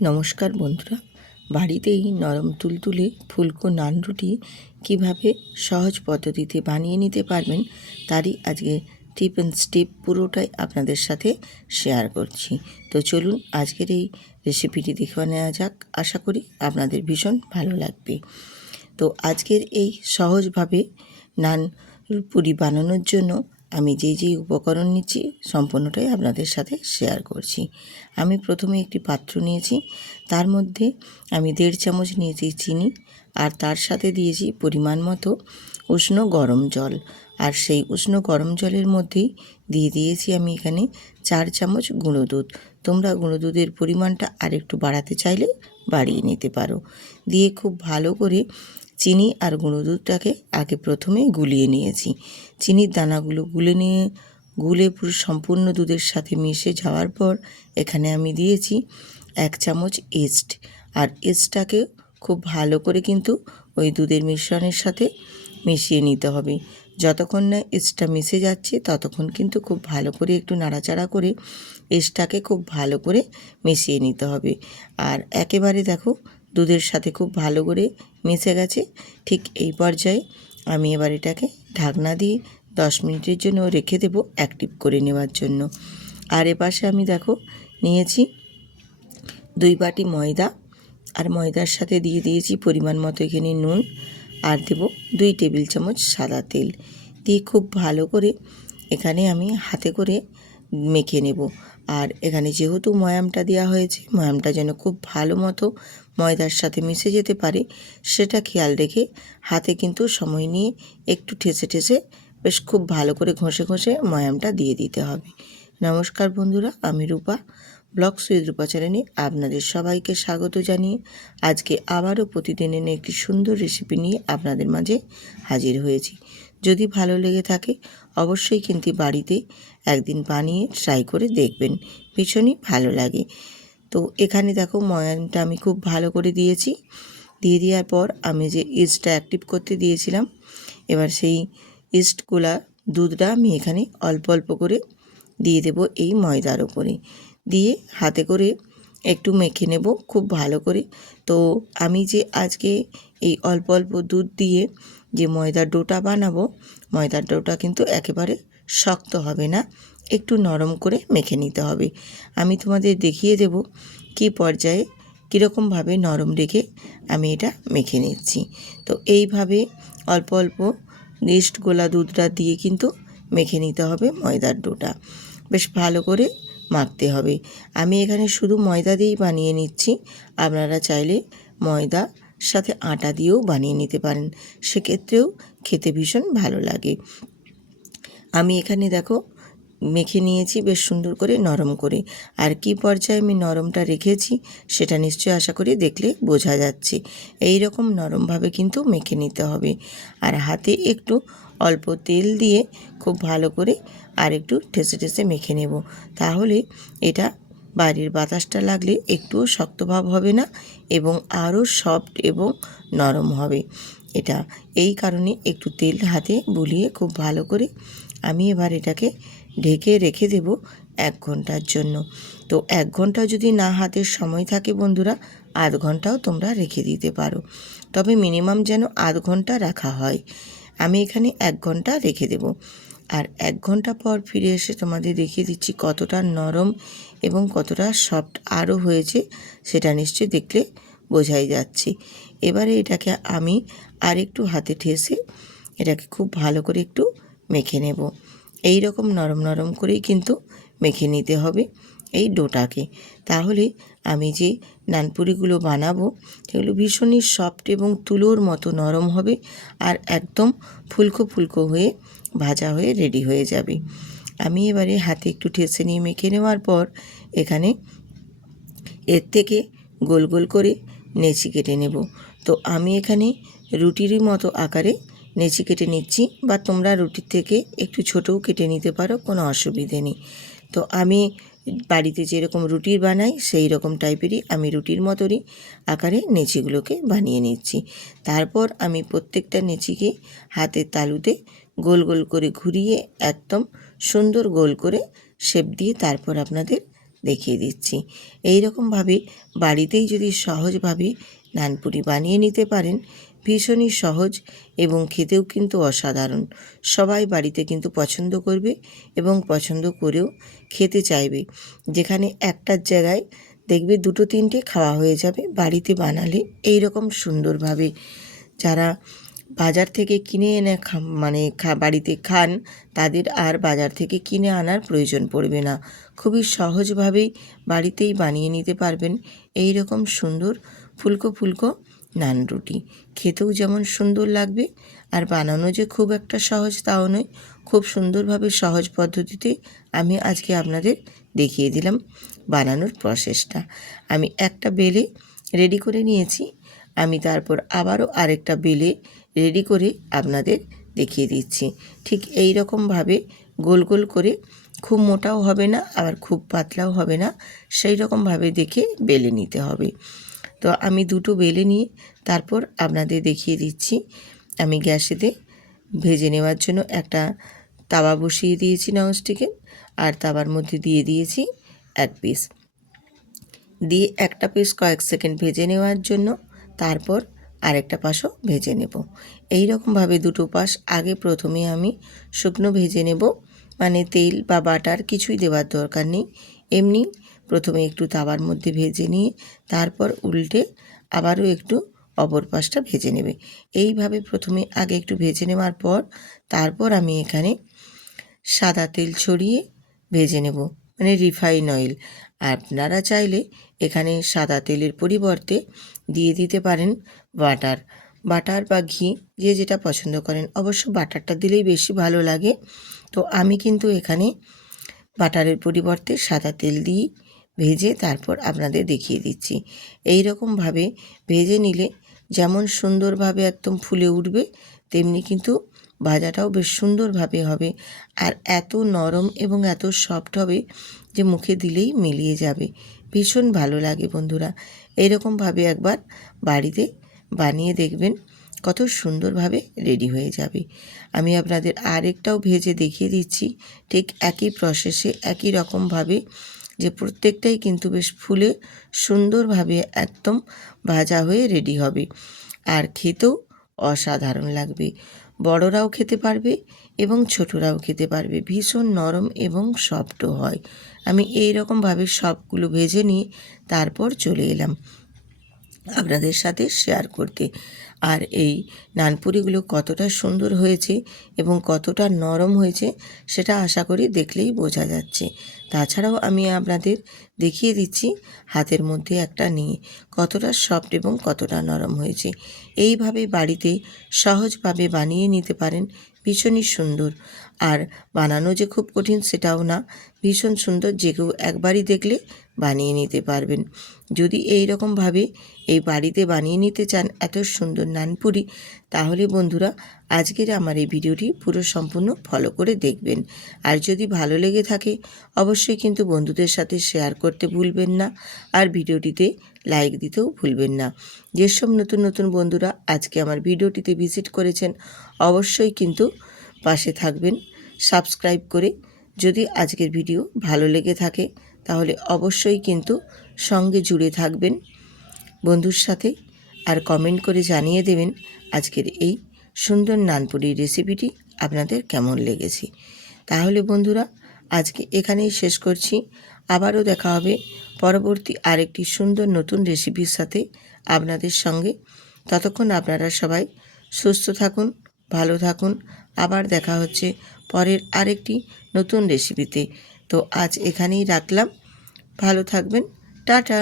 নমস্কার বন্ধুরা, বাড়িতেই নরম তুলতুলে ফুলকো নান রুটি কীভাবে সহজ পদ্ধতিতে বানিয়ে নিতে পারবেন তারই আজকে টিপ অ্যান্ড স্টেপ পুরোটাই আপনাদের সাথে শেয়ার করছি। তো চলুন আজকের এই রেসিপিটি দেখে নেওয়া যাক। আশা করি আপনাদের ভীষণ ভালো লাগবে। তো আজকের এই সহজভাবে নান পুরি বানানোর জন্য আমি যেই উপকরণ নিচ্ছি সম্পূর্ণটাই আপনাদের সাথে শেয়ার করছি। আমি প্রথমে একটি পাত্র নিয়েছি, তার মধ্যে আমি 1.5 চামচ নিয়েছি চিনি, আর তার সাথে দিয়েছি পরিমাণ মতো উষ্ণ গরম জল। আর সেই উষ্ণ গরম জলের মধ্যেই দিয়ে দিয়েছি আমি এখানে 4 চামচ গুঁড়ো দুধ। তোমরা গুঁড়ো দুধের পরিমাণটা আরেকটু বাড়াতে চাইলে বাড়িয়ে নিতে পারো। দিয়ে খুব ভালো করে চিনি আর গুঁড়ো দুধটাকে আগে প্রথমে গুলিয়ে নিয়েছি। চিনির দানাগুলো গুলে পুরো সম্পূর্ণ দুধের সাথে মিশে যাওয়ার পর এখানে আমি দিয়েছি 1 চামচ ইস্ট। আর ইস্টটাকে খুব ভালো করে কিন্তু ওই দুধের মিশ্রণের সাথে মিশিয়ে নিতে হবে। যতক্ষণ না ইস্টটা মিশে যাচ্ছে ততক্ষণ কিন্তু খুব ভালো করে একটু নাড়াচাড়া করে ইস্টটাকে খুব ভালো করে মিশিয়ে নিতে হবে। আর একেবারে দেখো দুধের সাথে খুব ভালো করে মিশে গেছে। ঠিক এই পর্যায়ে আমি এবার এটাকে ঢাকনা দিয়ে 10 মিনিটের জন্য রেখে দেব অ্যাক্টিভ করে নেওয়ার জন্য। আর এপাশে আমি দেখো নিয়েছি 2 বাটি ময়দা, আর ময়দার সাথে দিয়ে দিয়েছি পরিমাণ মতো এখানে নুন, আর দেব 2 টেবিল চামচ সাদা তেল। দিয়ে খুব ভালো করে এখানে আমি হাতে করে মেখে নেব। আর এখানে যেহেতু ময়ামটা দেওয়া হয়েছে, ময়ামটা যেন খুব ভালো মতো ময়দার সাথে মিশে যেতে পারে সেটা খেয়াল রেখে হাতে কিন্তু সময় নিয়ে একটু ঠেসে বেশ খুব ভালো করে ঘষে ময়ামটা দিয়ে দিতে হবে। নমস্কার বন্ধুরা, আমি রূপা, ব্লগস উইথ রূপা চ্যানেলে আপনাদের সবাইকে স্বাগত জানিয়ে আজকে আবারও প্রতিদিনের একটি সুন্দর রেসিপি নিয়ে আপনাদের মাঝে হাজির হয়েছি। যদি ভালো লেগে থাকে অবশ্যই কিন্তু বাড়িতে একদিন বানিয়ে ট্রাই করে দেখবেন, ভীষণই ভালো লাগে। তো এখানে দেখো ময়ামটা আমি খুব ভালো করে দিয়েছি। দিয়ে দেওয়ার পর আমি যে ইস্টটা অ্যাক্টিভ করতে দিয়েছিলাম, এবার সেই ইস্টগুলা দুধটা আমি এখানে অল্প অল্প করে দিয়ে দেব এই ময়দার ওপরে। দিয়ে হাতে করে একটু মেখে নেব খুব ভালো করে। তো আমি যে আজকে এই অল্প অল্প দুধ দিয়ে যে ময়দার ডোটা বানাবো, ময়দার ডোটা কিন্তু একেবারে শক্ত হবে না, একটু নরম করে মেখে নিতে হবে। আমি তোমাদের দেখিয়ে দেব কী পর্যায়ে কীরকমভাবে নরম রেখে আমি এটা মেখে নিচ্ছি। তো এইভাবে অল্প অল্প ইস্ট গোলা দুধটা দিয়ে কিন্তু মেখে নিতে হবে ময়দার ডোটা, বেশ ভালো করে মাখতে হবে। আমি এখানে শুধু ময়দা দিয়েই বানিয়ে নিচ্ছি, আপনারা চাইলে ময়দার সাথে আটা দিয়েও বানিয়ে নিতে পারেন, সেক্ষেত্রেও খেতে ভীষণ ভালো লাগে। আমি এখানে দেখো মেখে নিয়েছি বেশ সুন্দর করে নরম করে। আর কি পর্যায়ে আমি নরমটা রেখেছি সেটা নিশ্চয়ই আশা করি দেখলে বোঝা যাচ্ছে। এই রকম নরমভাবে কিন্তু মেখে নিতে হবে। আর হাতে একটু অল্প তেল দিয়ে খুব ভালো করে আর একটু ঠেসে মেখে নেব, তাহলে এটা বাইরের বাতাসটা লাগলে একটুও শক্তভাব হবে না এবং আরও সফট এবং নরম হবে। এটা এই কারণে একটু তেল হাতে বুলিয়ে খুব ভালো করে আমি এবার এটাকে ঢেকে রেখে দেব 1 ঘন্টার জন্য। তো 1 ঘন্টা যদি না হাতের সময় থাকে বন্ধুরা, আধ ঘন্টাও তোমরা রেখে দিতে পারো, তবে মিনিমাম যেন আধ ঘন্টা রাখা হয়। আমি এখানে 1 ঘন্টা রেখে দেব। আর 1 ঘন্টা পর ফিরে এসে তোমাদের দেখিয়ে দিচ্ছি কতটা নরম এবং কতটা সফট আরও হয়েছে, সেটা নিশ্চয়ই দেখলে বোঝাই যাচ্ছে। এবারে এটাকে আমি আর একটু হাতে ঠেসে এটাকে খুব ভালো করে একটু মেখে নেব। এই রকম নরম নরম করেই কিন্তু মেখে নিতে হবে এই ডোটাকে, তাহলে আমি যে নানপুরিগুলো বানাবো সেগুলো ভীষণই সফট এবং তুলোর মতো নরম হবে, আর একদম ফুলকো ফুলকো হয়ে ভাজা হয়ে রেডি হয়ে যাবে। আমি এবারে হাতে একটু ঠেসে নিয়ে মেখে নেওয়ার পর এখানে এর থেকে গোল গোল করে নেচি কেটে নেব। তো আমি এখানে রুটিরই মতো আকারে নেচি কেটে নিচ্ছি, বা তোমরা রুটির থেকে একটু ছোটও কেটে নিতে পারো, কোনো অসুবিধে নেই। তো আমি বাড়িতে যেরকম রুটি বানাই সেই রকম টাইপেরই আমি রুটির মতোই আকারে নেচিগুলোকে বানিয়ে নিচ্ছি। তারপর আমি প্রত্যেকটা নেচিকে হাতের তালুতে গোল গোল করে ঘুরিয়ে একদম সুন্দর গোল করে শেপ দিয়ে তারপর আপনাদের দেখিয়ে দিচ্ছি। এই রকমভাবে বাড়িতেই যদি সহজভাবে নানপুরি বানিয়ে নিতে পারেন, ভীষণই সহজ এবং খেতেও কিন্তু অসাধারণ। সবাই বাড়িতে কিন্তু পছন্দ করবে এবং পছন্দ করেও খেতে চাইবে। যেখানে একটার জায়গায় দেখবে 2-3টে খাওয়া হয়ে যাবে বাড়িতে বানালে এই রকম সুন্দরভাবে। যারা বাজার থেকে কিনে এনে বাড়িতে খান, তাদের আর বাজার থেকে কিনে আনার প্রয়োজন পড়বে না। খুবই সহজভাবেই বাড়িতেই বানিয়ে নিতে পারবেন এই রকম সুন্দর ফুলকো ফুলকো নান রুটি। খেতেও যেমন সুন্দর লাগবে, আর বানানো যে খুব একটা সহজ তাও নয়। খুব সুন্দরভাবে সহজ পদ্ধতিতে আমি আজকে আপনাদের দেখিয়ে দিলাম বানানোর প্রসেসটা। আমি একটা বেলে রেডি করে নিয়েছি, আমি তারপর আবারও আরেকটা বেলে রেডি করে আপনাদের দেখিয়ে দিচ্ছি। ঠিক এই রকমভাবে গোল গোল করে, খুব মোটাও হবে না আবার খুব পাতলাও হবে না, সেই রকমভাবে দেখে বেলে নিতে হবে। তো আমি দুটো বেলে নিয়ে তারপর আপনাদের দেখিয়ে দিচ্ছি। আমি গ্যাসেতে ভেজে নেওয়ার জন্য একটা তাওয়া বসিয়ে দিয়েছি ননস্টিকের, আর তাওয়ার মধ্যে দিয়ে দিয়েছি এক পিস। দিয়ে একটা পিস কয়েক সেকেন্ড ভেজে নেওয়ার জন্য তারপর আরেকটা পাশও ভেজে নেব। এই রকমভাবে দুটো পাশ আগে প্রথমে আমি শুকনো ভেজে নেব, মানে তেল বা বাটার কিছুই দেওয়ার দরকার নেই। এমনি প্রথমে একটু তাওয়ার মধ্যে ভেজে নিয়ে তারপর উল্টে আবারও একটু অপর পাশটা ভেজে নেবে। এইভাবে প্রথমে আগে একটু ভেজে নেওয়ার পর তারপর আমি এখানে সাদা তেল ছড়িয়ে ভেজে নেব, মানে রিফাইন অয়েল। আপনারা চাইলে এখানে সাদা তেলের পরিবর্তে দিয়ে দিতে পারেন বাটার বা ঘি, যে যেটা পছন্দ করেন। অবশ্য বাটারটা দিলেই বেশি ভালো লাগে। তো আমি কিন্তু এখানে বাটারের পরিবর্তে সাদা তেল দিই ভেজে তারপর আপনাদের দেখিয়ে দিচ্ছি। এই রকমভাবে ভেজে নিলে যেমন সুন্দরভাবে একদম ফুলে উঠবে, তেমনি কিন্তু ভাজাটাও বেশ সুন্দরভাবে হবে, আর এত নরম এবং এত সফট হবে যে মুখে দিলেই মিলিয়ে যাবে। ভীষণ ভালো লাগে বন্ধুরা। এইরকমভাবে একবার বাড়িতে বানিয়ে দেখবেন, কত সুন্দরভাবে রেডি হয়ে যাবে। আমি আপনাদের আরেকটাও ভেজে দেখিয়ে দিচ্ছি, ঠিক একই প্রসেসে একই রকমভাবে, যে প্রত্যেকটাই কিন্তু বেশ ফুলে সুন্দরভাবে একদম ভাজা হয়ে রেডি হবে, আর খেতেও অসাধারণ লাগবে। বড়রাও খেতে পারবে এবং ছোটরাও খেতে পারবে। ভীষণ নরম এবং সফটও হয়। আমি এই রকমভাবে সবগুলো ভেজে নিয়ে তারপর চলে এলাম আপনাদের সাথে শেয়ার করতে। আর এই নানপুরিগুলো কতটা সুন্দর হয়েছে এবং কতটা নরম হয়েছে সেটা আশা করি দেখলেই বোঝা যাচ্ছে। তাছাড়াও আমি আপনাদের দেখিয়ে দিচ্ছি হাতের মধ্যে একটা নিয়ে কতটা সফট এবং কতটা নরম হয়েছে। এইভাবে বাড়িতে সহজভাবে বানিয়ে নিতে পারেন, ভীষণই সুন্দর। আর বানানো যে খুব কঠিন সেটাও না, ভীষণ সুন্দর, যে কেউ একবারই দেখলে বানিয়ে নিতে পারবেন। যদি এই রকমভাবে এই বাড়িতে বানিয়ে নিতে চান এত সুন্দর নানপুরি, তাহলে বন্ধুরা আজকের আমার এই ভিডিওটি পুরো সম্পূর্ণ ফলো করে দেখবেন। আর যদি ভালো লেগে থাকে অবশ্যই কিন্তু বন্ধুদের সাথে শেয়ার করতে ভুলবেন না, আর ভিডিওটিতে লাইক দিতেও ভুলবেন না। যেসব নতুন নতুন বন্ধুরা আজকে আমার ভিডিওটিতে ভিজিট করেছেন অবশ্যই কিন্তু পাশে থাকবেন সাবস্ক্রাইব করে। যদি আজকের ভিডিও ভালো লেগে থাকে তাহলে অবশ্যই কিন্তু সঙ্গে জুড়ে থাকবেন বন্ধুর সাথে, আর কমেন্ট করে জানিয়ে দেবেন আজকের এই সুন্দর নানপুরির রেসিপিটি আপনাদের কেমন লেগেছে। তাহলে বন্ধুরা আজকে এখানেই শেষ করছি। আবারও দেখা হবে পরবর্তী আরেকটি সুন্দর নতুন রেসিপির সাথে আপনাদের সঙ্গে। ততক্ষণ আপনারা সবাই সুস্থ থাকুন, ভালো থাকুন। আবার দেখা হচ্ছে পরের আরেকটি নতুন রেসিপিতে। তো আজ এখানেই রাখলাম, ভালো থাকবেন, টাটা।